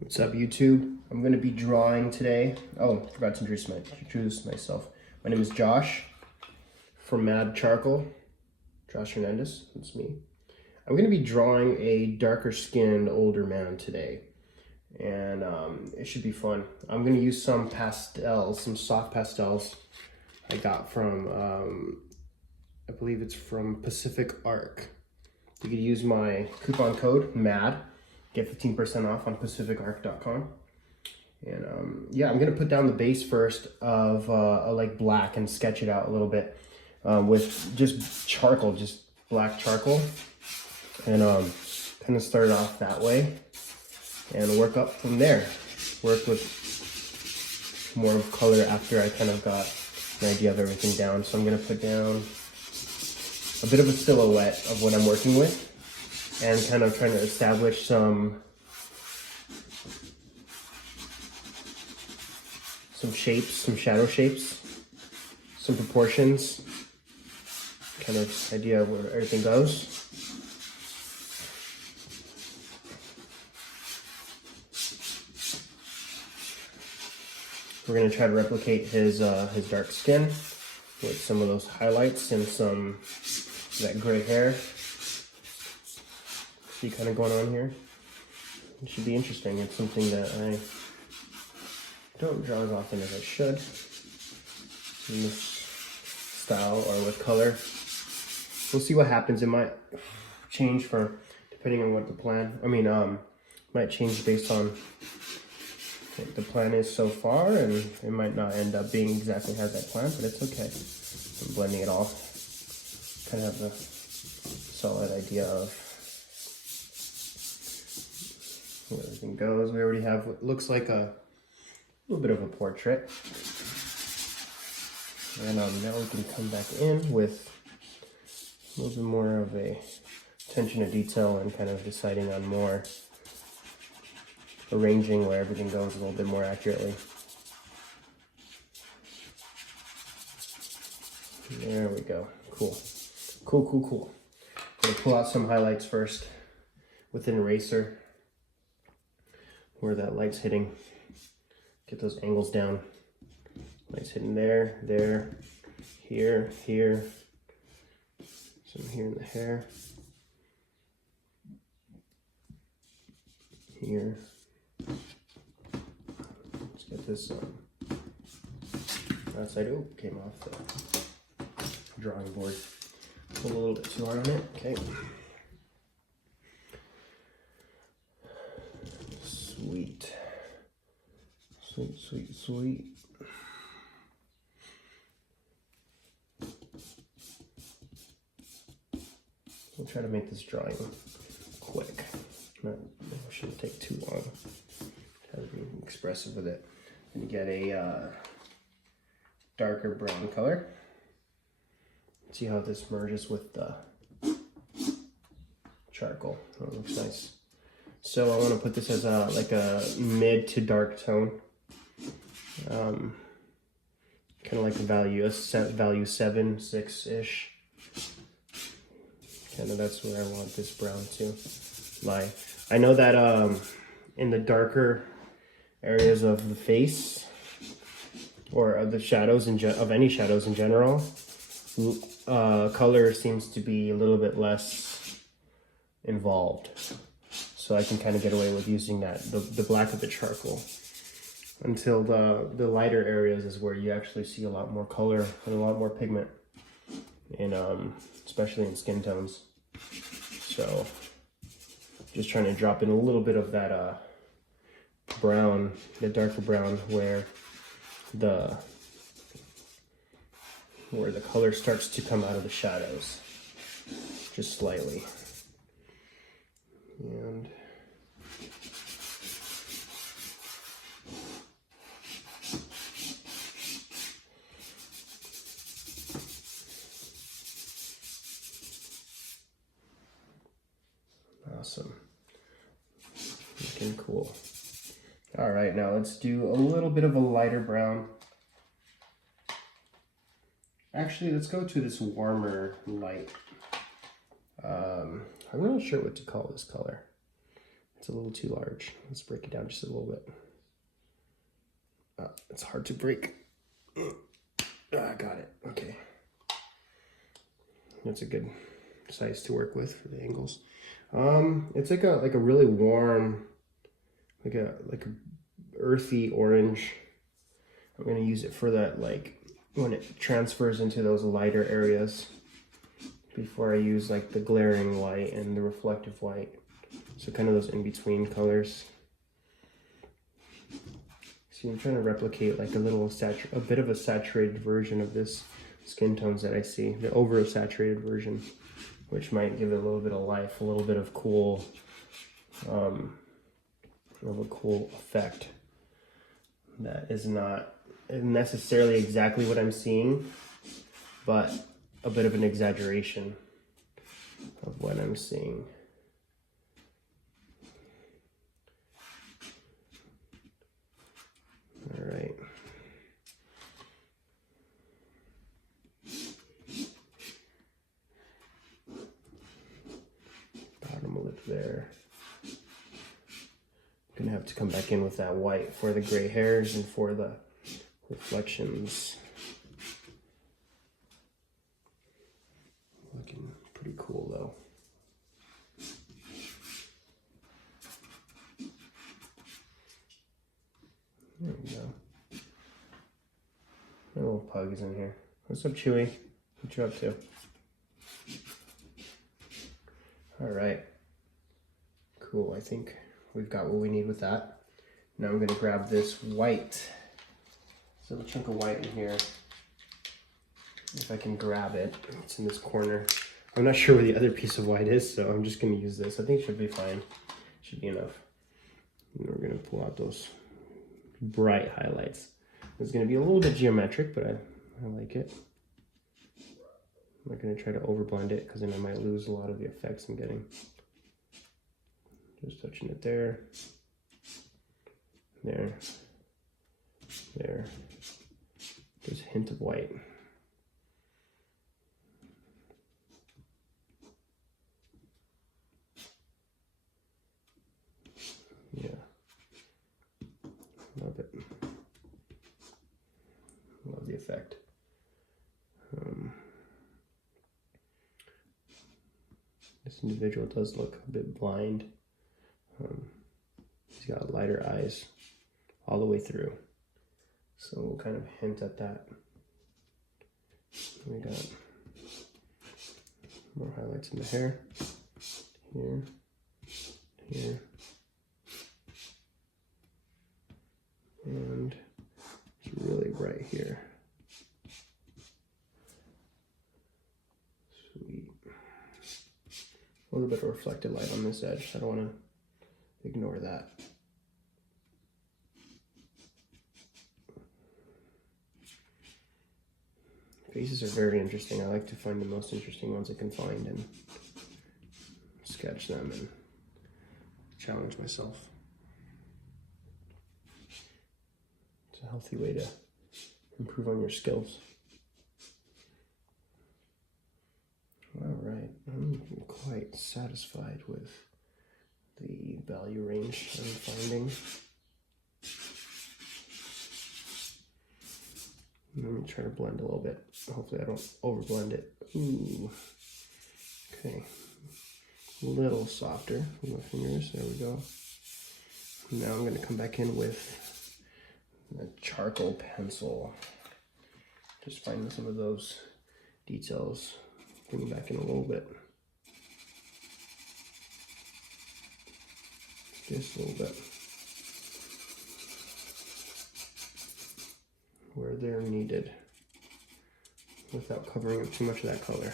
What's up, YouTube? I'm going to be drawing today. Oh, I forgot to introduce myself. My name is Josh from Mad Charcoal. Josh Hernandez, that's me. I'm going to be drawing a darker skinned older man today. And it should be fun. I'm going to use some pastels, some soft pastels I got from, I believe it's from Pacific Arc. You could use my coupon code MAD. Get 15% off on pacificarc.com. And yeah, I'm gonna put down the base first of like black and sketch it out a little bit with just charcoal, just black charcoal, and kind of start it off that way and work up from there. Work with more of color after I kind of got an idea of everything down. So I'm gonna put down a bit of a silhouette of what I'm working with, and kind of trying to establish some shapes, some shadow shapes, some proportions, kind of idea of where everything goes. We're going to try to replicate his dark skin with some of those highlights and some of that gray hair. See kind of going on here. It should be interesting. It's something that I don't draw as often as I should in this style or with color. We'll see what happens. It might change depending on what the plan, might change based on what the plan is so far, and it might not end up being exactly as I planned, but it's okay. I'm blending it all. Kind of have a solid idea of where everything goes. We already have what looks like a little bit of a portrait. And now we can come back in with a little bit more of a attention to detail and kind of deciding on more arranging where everything goes a little bit more accurately. There we go. Cool. Cool. I'm gonna pull out some highlights first with an eraser where that light's hitting. Get those angles down. Light's hitting there, here, some here in the hair, here. Let's get this outside. Oh, came off the drawing board. Pull a little bit too hard on it. Okay. Sweet. We'll try to make this drawing quick. It shouldn't take too long. Try to be expressive with it. And get a darker brown color. See how this merges with the charcoal. Oh, it looks nice. So I want to put this as like a mid to dark tone. Kind of like a value 7, 6-ish. Kind of that's where I want this brown to lie. I know that in the darker areas of the face, or of the shadows of any shadows in general, color seems to be a little bit less involved. So I can kind of get away with using the black of the charcoal, until the lighter areas is where you actually see a lot more color and a lot more pigment, and especially in skin tones. So just trying to drop in a little bit of that brown, the darker brown, where the color starts to come out of the shadows, just slightly. And awesome. Looking cool. All right, now let's do a little bit of a lighter brown. Actually, let's go to this warmer light. I'm not sure what to call this color. It's a little too large. Let's break it down just a little bit. It's hard to break. Got it. Okay. That's a good size to work with for the angles. It's like a really warm, like a earthy orange. I'm gonna use it for that, like when it transfers into those lighter areas before I use like the glaring white and the reflective white. So kind of those in-between colors. See, I'm trying to replicate like a bit of a saturated version of this skin tones that I see, the over-saturated version, which might give it a little bit of life, a little bit of cool, of a cool effect that is not necessarily exactly what I'm seeing, but a bit of an exaggeration of what I'm seeing. All right. Bottom lip there. Gonna have to come back in with that white for the gray hairs and for the reflections. Looking pretty cool though. There we go. My little pug is in here. What's up, Chewy? What you up to? All right. Cool, I think we've got what we need with that. Now I'm gonna grab this white. There's a little chunk of white in here. If I can grab it, it's in this corner. I'm not sure where the other piece of white is, so I'm just gonna use this. I think it should be fine. Should be enough. And we're gonna pull out those bright highlights. It's gonna be a little bit geometric, but I like it. I'm not gonna try to overblend it because then I might lose a lot of the effects I'm getting. Just touching it there, there, there. There's a hint of white. Yeah, love it. Love the effect. This individual does look a bit blind. He's got lighter eyes all the way through. So we'll kind of hint at that. We got more highlights in the hair. Here, here. And it's really bright here. Sweet. A little bit of reflected light on this edge. I don't want to ignore that. Faces are very interesting. I like to find the most interesting ones I can find and sketch them and challenge myself. It's a healthy way to improve on your skills. All right, I'm quite satisfied with the value range I'm finding. Let me try to blend a little bit. Hopefully I don't overblend it. Ooh. Okay. A little softer with my fingers. There we go. Now I'm going to come back in with a charcoal pencil. Just finding some of those details. Bring them back in a little bit. Just a little bit. Where they're needed without covering up too much of that color.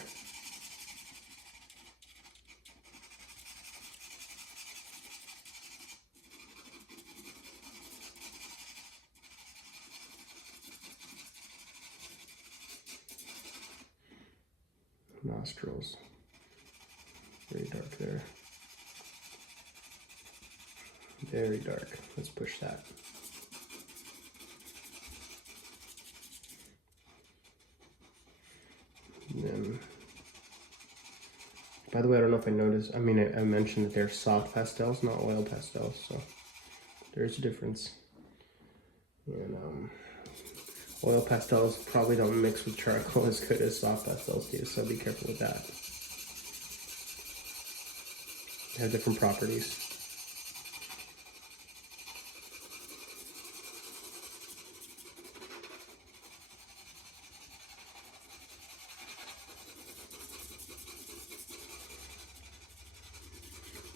Nostrils, very dark there. Very dark. Let's push that. And then By the way, I don't know if I noticed, I mentioned that they're soft pastels, not oil pastels, so there's a difference. And oil pastels probably don't mix with charcoal as good as soft pastels do, so be careful with that. They have different properties.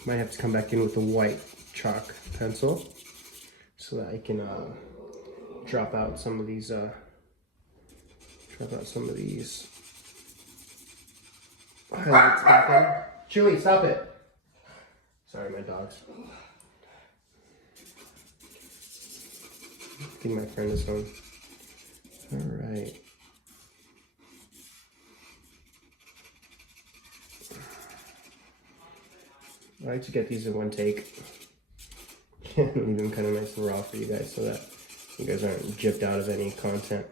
Might have to come back in with a white chalk pencil so that I can drop out some of these highlights back in. Chewy, stop it! Sorry, my dogs. I think my friend is home. Alright. I like to get these in one take. Leave them kind of nice and raw for you guys so that you guys aren't gypped out of any content.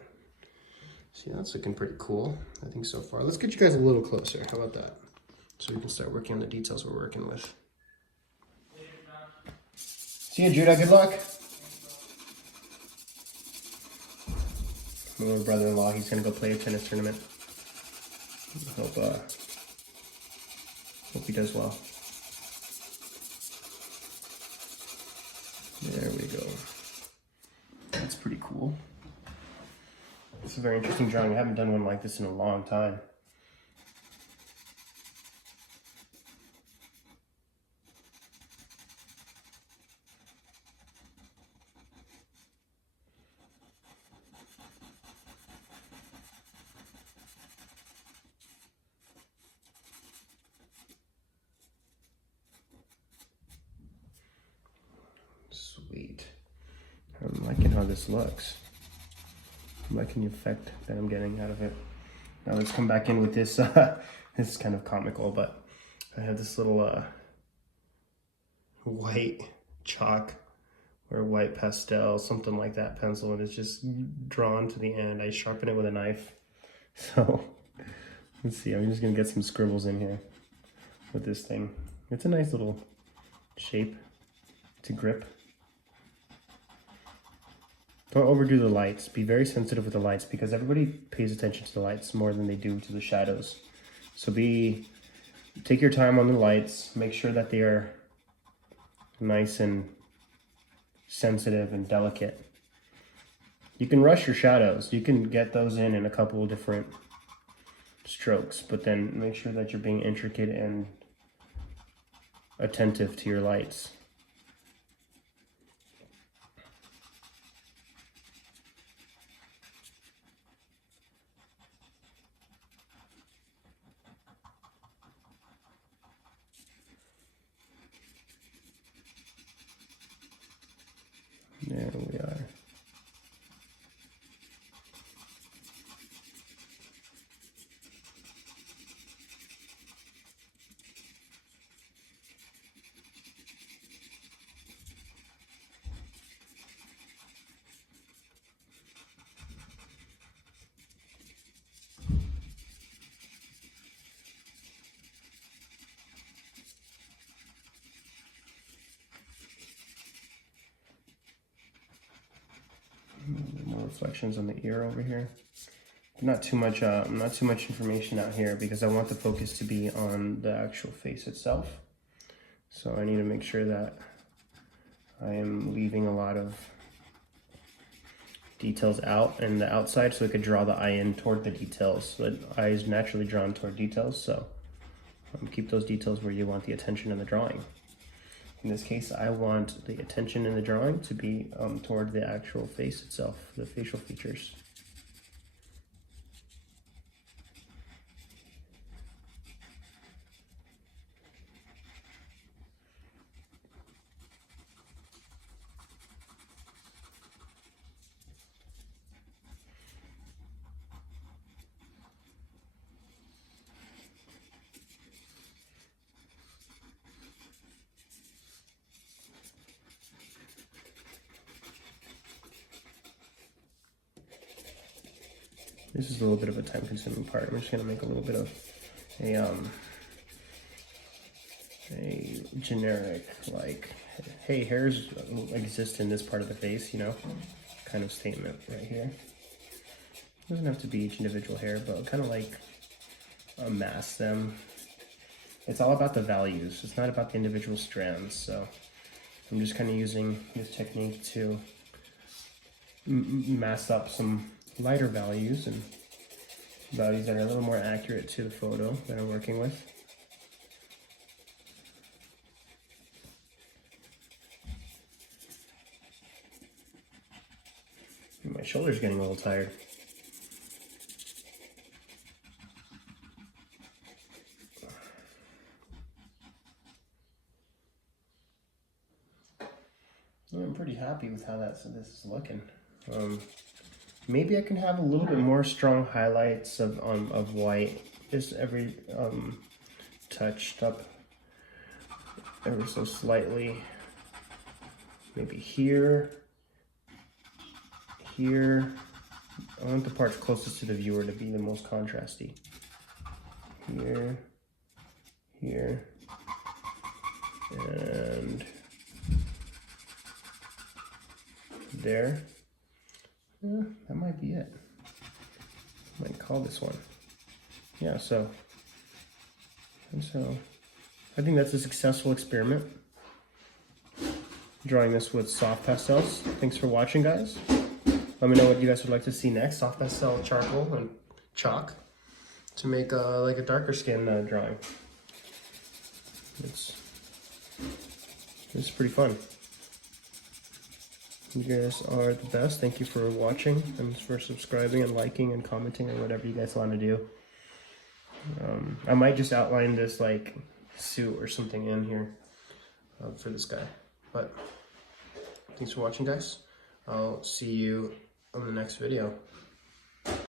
See, that's looking pretty cool, I think, so far. Let's get you guys a little closer. How about that? So we can start working on the details we're working with. See you, Judah. Good luck. My little brother-in-law, he's going to go play a tennis tournament. Hope he does well. There we go. That's pretty cool. It's a very interesting drawing. I haven't done one like this in a long time. Sweet. I'm liking how this looks. I'm liking the effect that I'm getting out of it. Now let's come back in with this. This is kind of comical, but I have this little white chalk or white pastel, something like that pencil, and it's just drawn to the end. I sharpen it with a knife. So let's see, I'm just gonna get some scribbles in here with this thing. It's a nice little shape to grip. Don't overdo the lights. Be very sensitive with the lights because everybody pays attention to the lights more than they do to the shadows. So take your time on the lights. Make sure that they are nice and sensitive and delicate. You can rush your shadows. You can get those in a couple of different strokes, but then make sure that you're being intricate and attentive to your lights. There we are. More reflections on the ear over here. Not too much information out here because I want the focus to be on the actual face itself. So I need to make sure that I am leaving a lot of details out and the outside so I could draw the eye in toward the details. So the eye is naturally drawn toward details, so keep those details where you want the attention in the drawing. In this case, I want the attention in the drawing to be toward the actual face itself, the facial features. This is a little bit of a time-consuming part. I'm just going to make a little bit of a generic, like, hey, hairs exist in this part of the face, you know, kind of statement right here. Doesn't have to be each individual hair, but kind of like mask them. It's all about the values. It's not about the individual strands. So I'm just kind of using this technique to mask up some lighter values and values that are a little more accurate to the photo that I'm working with. My shoulder's getting a little tired. I'm pretty happy with how this is looking. Maybe I can have a little bit more strong highlights of white, just every touched up ever so slightly. Maybe here, here. I want the parts closest to the viewer to be the most contrasty. Here, here, and there. Yeah, that might be it. I might call this one. Yeah, so I think that's a successful experiment. Drawing this with soft pastels. Thanks for watching, guys. Let me know what you guys would like to see next. Soft pastel, charcoal, and chalk to make like a darker skin drawing. It's pretty fun. You guys are the best. Thank you for watching and for subscribing and liking and commenting or whatever you guys want to do. I might just outline this like suit or something in here for this guy. But thanks for watching, guys. I'll see you on the next video.